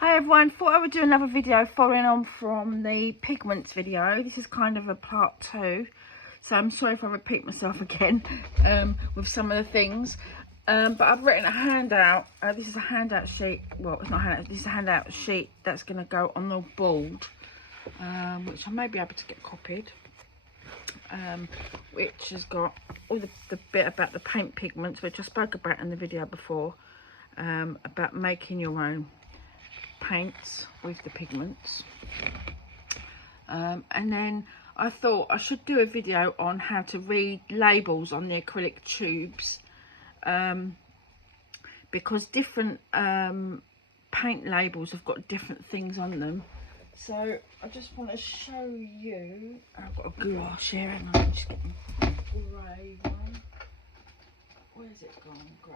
Hi everyone, thought I would do another video following on from the pigments video. This is kind of a part 2, so I'm sorry if I repeat myself again with some of the things. But I've written a handout. This is a handout sheet. Well, it's not a handout. This is a handout sheet that's going to go on the board, which I may be able to get copied. Which has got all the bit about the paint pigments, which I spoke about in the video before, about making your own paints with the pigments. And then I thought I should do a video on how to read labels on the acrylic tubes, because different paint labels have got different things on them. So I just want to show you. I've got a gouache here and I'm just getting a grey one. Where's it gone? Grey.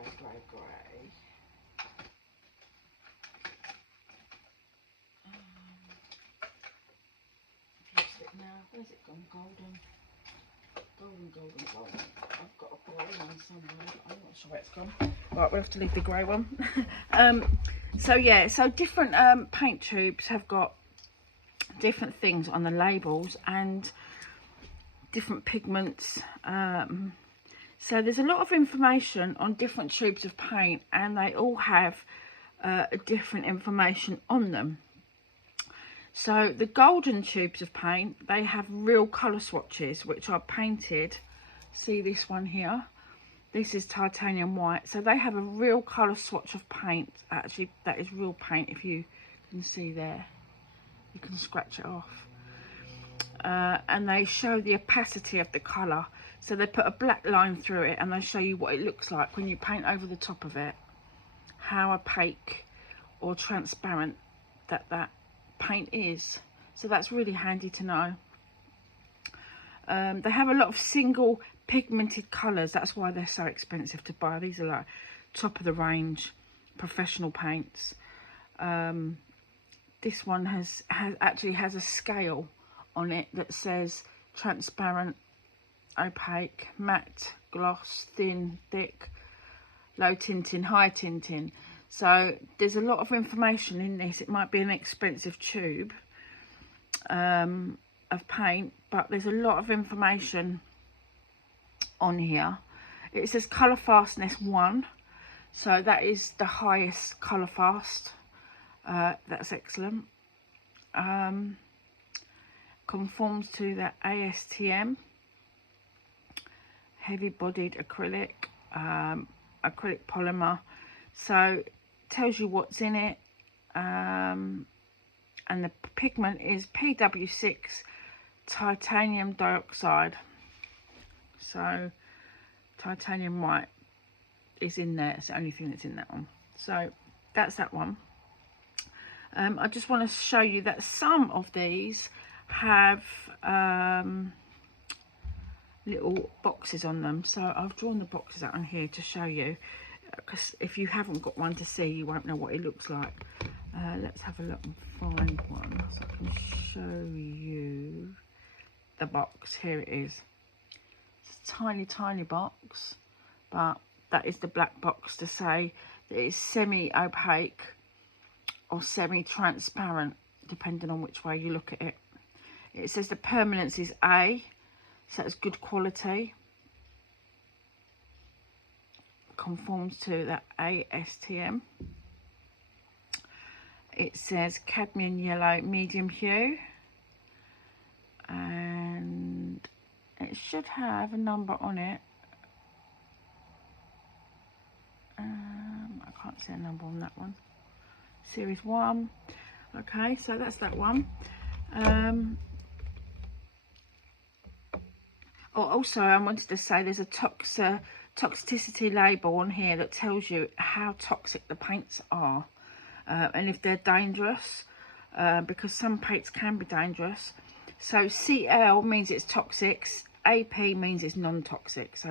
Now, where's it gone? Golden. I've got a grey one somewhere, but I'm not sure where it's gone. Right, we'll have to leave the grey one. So yeah, so different paint tubes have got different things on the labels and different pigments. So there's a lot of information on different tubes of paint, and they all have different information on them. So the golden tubes of paint, they have real colour swatches which are painted. See this one here? This is titanium white. So they have a real colour swatch of paint. Actually, that is real paint, if you can see there. You can scratch it off. And they show the opacity of the colour. So they put a black line through it and they show you what it looks like when you paint over the top of it. How opaque or transparent that paint is. So that's really handy to know. They have a lot of single pigmented colours. That's why they're so expensive to buy. These are like top of the range professional paints. This one actually has a scale on it that says transparent, opaque, matte, gloss, thin, thick, low tinting, high tinting. So there's a lot of information in this. It might be an expensive tube of paint, but there's a lot of information on here. It says colour fastness 1, so that is the highest colour fast. That's excellent. Conforms to the ASTM, heavy bodied acrylic, acrylic polymer. So tells you what's in it, and the pigment is PW6 titanium dioxide. So titanium white is in there. It's the only thing that's in that one. So that's that one. I just want to show you that some of these have little boxes on them. So I've drawn the boxes out on here to show you, because if you haven't got one to see, you won't know what it looks like. Let's have a look and find one so I can show you the box. Here it is. It's a tiny box, but that is the black box to say that it's semi-opaque or semi-transparent, depending on which way you look at it. It says the permanence is A, so it's good quality. Conforms to the ASTM. It says cadmium yellow medium hue, and it should have a number on it. I can't see a number on that one. Series 1. Okay, so that's that one. Also, I wanted to say there's a toxicity label on here that tells you how toxic the paints are, and if they're dangerous, because some paints can be dangerous. So CL means it's toxic, AP means it's non-toxic. So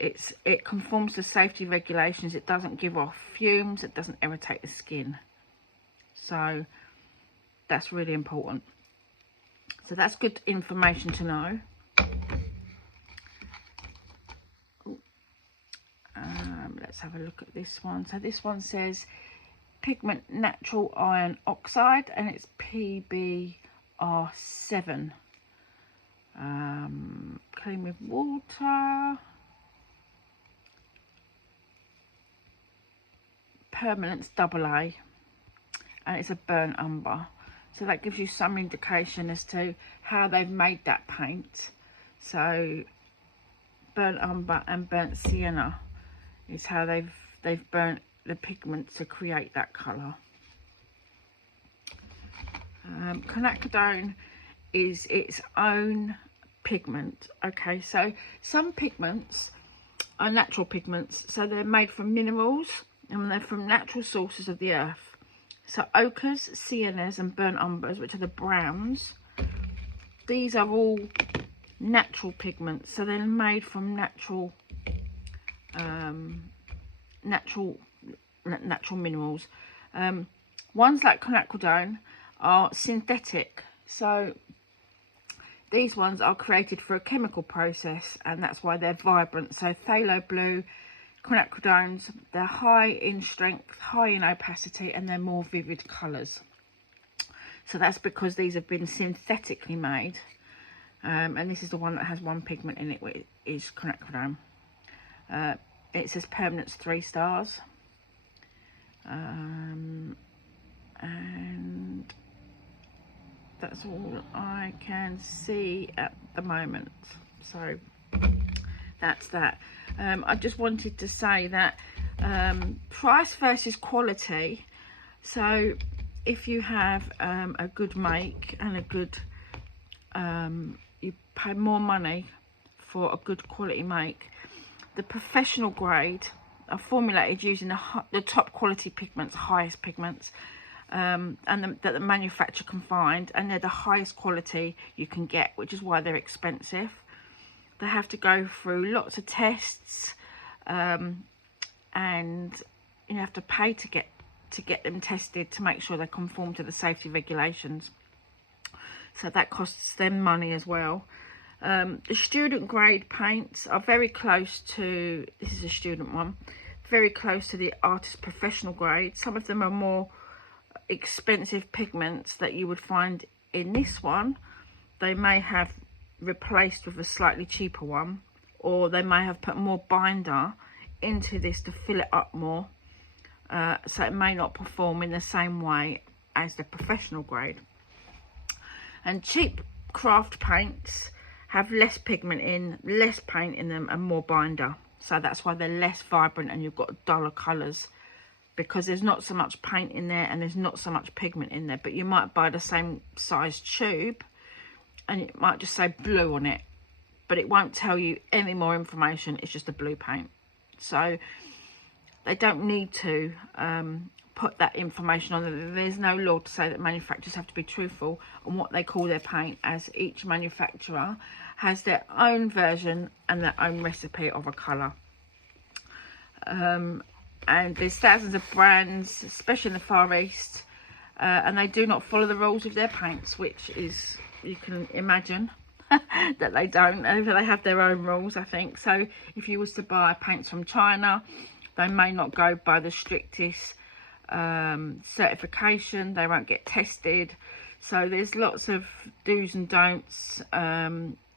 it conforms to safety regulations. It doesn't give off fumes, it doesn't irritate the skin. So that's really important. So that's good information to know. Let's have a look at this one. So this one says Pigment Natural Iron Oxide, and it's PBR7. Clean with water. Permanence AA, and it's a burnt umber. So that gives you some indication as to how they've made that paint. So burnt umber and burnt sienna is how they've burnt the pigment to create that colour. Quinacridone is its own pigment. Okay, so some pigments are natural pigments, so they're made from minerals and they're from natural sources of the earth. So ochres, siennas and burnt umbers, which are the browns, these are all natural pigments, so they're made from natural minerals. Ones like quinacridone are synthetic, so these ones are created for a chemical process, and that's why they're vibrant. So phthalo blue quinacridones, they're high in strength, high in opacity, and they're more vivid colours. So that's because these have been synthetically made. And this is the one that has one pigment in it, which is quinacridone. It says permanence 3 stars. And that's all I can see at the moment. So that's that. I just wanted to say that price versus quality. So if you have a good make and a good you pay more money for a good quality make. The professional grade are formulated using the top quality pigments, highest pigments, and that the manufacturer can find, and they're the highest quality you can get, which is why they're expensive. They have to go through lots of tests, and you have to pay to get them tested to make sure they conform to the safety regulations. So that costs them money as well. The student grade paints are very close to, this is a student one, very close to the artist professional grade. Some of them are more expensive pigments that you would find in this one. They may have replaced with a slightly cheaper one, or they may have put more binder into this to fill it up more. So it may not perform in the same way as the professional grade. And cheap craft paints have less pigment in, less paint in them, and more binder. So that's why they're less vibrant and you've got duller colours, because there's not so much paint in there and there's not so much pigment in there. But you might buy the same size tube and it might just say blue on it, but it won't tell you any more information. It's just a blue paint. So they don't need to put that information on there. There's no law to say that manufacturers have to be truthful on what they call their paint, as each manufacturer has their own version and their own recipe of a colour. And there's thousands of brands, especially in the Far East, and they do not follow the rules of their paints, which is, you can imagine that they don't. They have their own rules, I think. So if you was to buy paints from China, they may not go by the strictest certification. They won't get tested. So there's lots of do's and don'ts,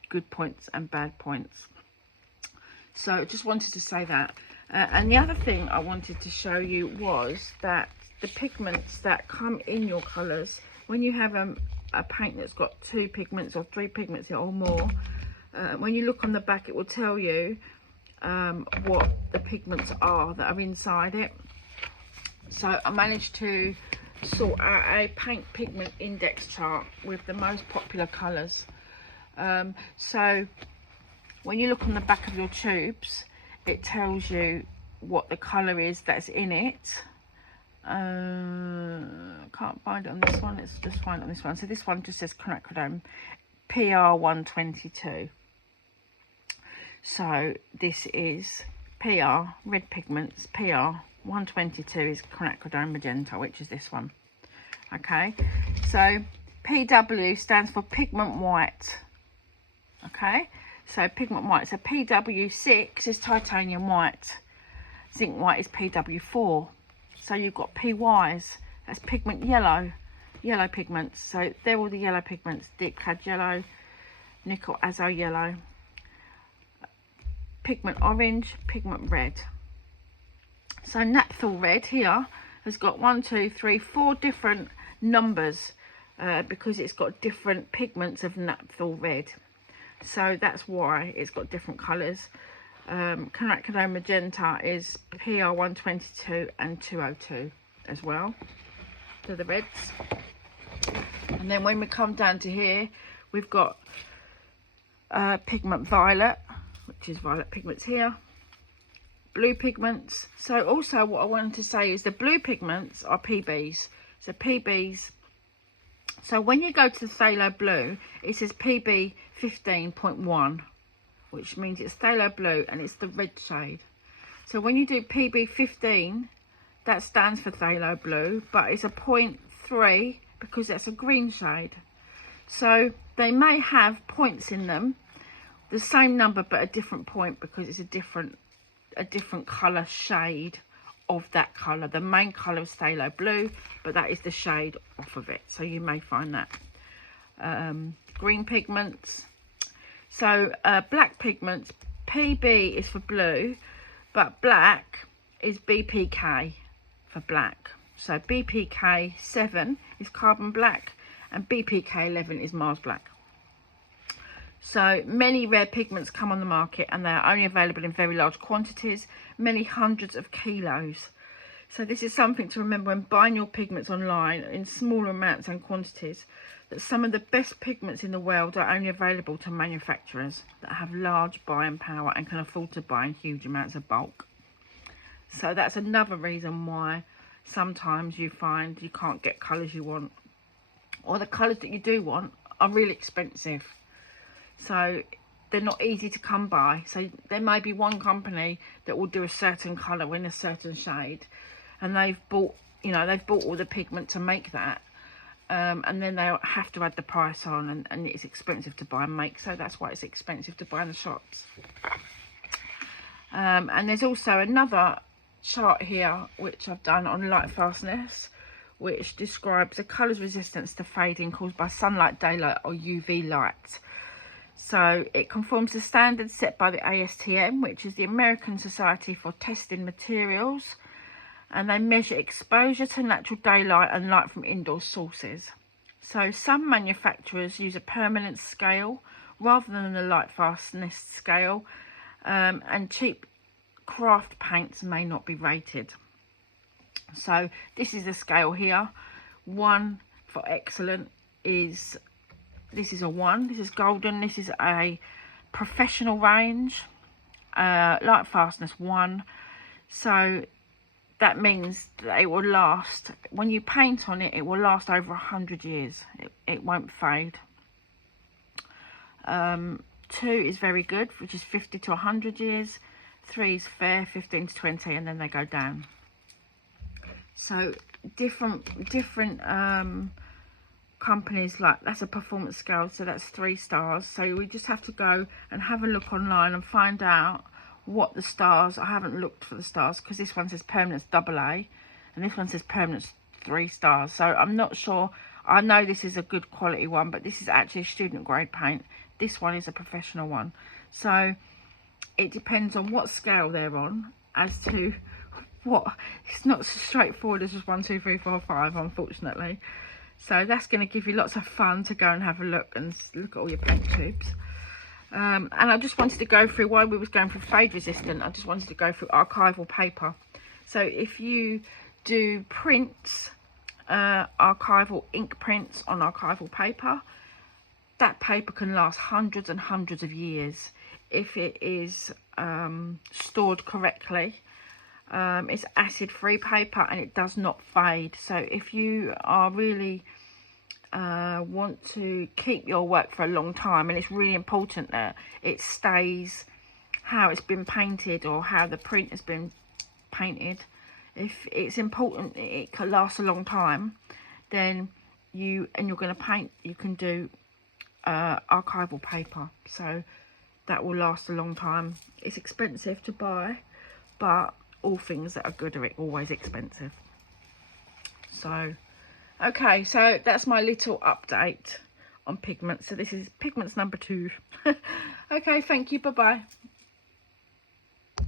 good points and bad points. So I just wanted to say that. And the other thing I wanted to show you was that the pigments that come in your colours, when you have a paint that's got 2 pigments or 3 pigments or more, when you look on the back, it will tell you what the pigments are that are inside it. So I managed to sort out a paint pigment index chart with the most popular colours. So when you look on the back of your tubes, it tells you what the colour is that's in it. Can't find it on this one. Let's just find it on this one. So this one just says quinacridone PR122. So this is PR, red pigments, PR122 is quinacridone magenta, which is this one. Okay, so PW stands for pigment white. Okay, so pigment white. So PW6 is titanium white. Zinc white is PW4. So So you've got PYs, that's pigment yellow, yellow pigments. So they're all the yellow pigments: deep clad yellow, nickel azo yellow, pigment orange, pigment red. So naphtha red here has got 1, 2, 3, 4 different numbers because it's got different pigments of naphtha red. So that's why it's got different colours. Quinacridone magenta is PR 122 and 202 as well. So the reds. And then when we come down to here, we've got pigment violet, which is violet pigments here. Blue pigments. So also what I wanted to say is the blue pigments are PBs. So PBs, so when you go to the phthalo blue, it says PB 15.1, which means it's phthalo blue and it's the red shade. So when you do PB 15, that stands for phthalo blue, but it's a 0.3 because that's a green shade. So they may have points in them, the same number but a different point, because it's a different colour shade of that colour. The main colour is phthalo blue, but that is the shade off of it, so you may find that. Green pigments. So black pigments, PB is for blue, but black is BPK for black. So BPK 7 is carbon black and BPK 11 is Mars black. So many rare pigments come on the market and they are only available in very large quantities, many hundreds of kilos. So this is something to remember when buying your pigments online in smaller amounts and quantities, that some of the best pigments in the world are only available to manufacturers that have large buying power and can afford to buy in huge amounts of bulk. So that's another reason why sometimes you find you can't get colours you want, or the colours that you do want are really expensive. So they're not easy to come by. So there may be one company that will do a certain colour in a certain shade, and they've bought all the pigment to make that, and then they'll have to add the price on, and it's expensive to buy and make. So that's why it's expensive to buy in the shops. And there's also another chart here which I've done on Lightfastness, which describes the colour's resistance to fading caused by sunlight, daylight or UV light. So it conforms to standards set by the ASTM, which is the American Society for Testing Materials, and they measure exposure to natural daylight and light from indoor sources. So some manufacturers use a permanent scale rather than the Lightfastness scale, and cheap craft paints may not be rated. So this is the scale here. 1 for excellent is, this is a 1, this is golden, this is a professional range, Lightfastness 1. So that means that it will last, when you paint on it, it will last over 100 years. It won't fade. 2 is very good, which is 50 to 100 years. 3 is fair, 15 to 20, and then they go down. So different companies, like that's a performance scale, so that's 3 stars. So we just have to go and have a look online and find out what the stars. I haven't looked for the stars because this one says permanence AA and this one says permanence 3 stars. So I'm not sure. I know this is a good quality one, but this is actually a student grade paint. This one is a professional one. So it depends on what scale they're on as to what. It's not so straightforward as just 1, 2, 3, 4, 5, unfortunately. So that's going to give you lots of fun to go and have a look and look at all your paint tubes. And I just wanted to go through, while we was going through fade resistant, I just wanted to go through archival paper. So if you do prints, archival ink prints on archival paper, that paper can last hundreds and hundreds of years if it is stored correctly. It's acid-free paper and it does not fade. So if you are really want to keep your work for a long time, and it's really important that it stays how it's been painted or how the print has been painted, if it's important it can last a long time, then you're going to paint, you can do archival paper, so that will last a long time. It's expensive to buy, but all things that are good are always expensive. So okay, so that's my little update on Pigments. So this is Pigments number 2. Okay, thank you, bye bye.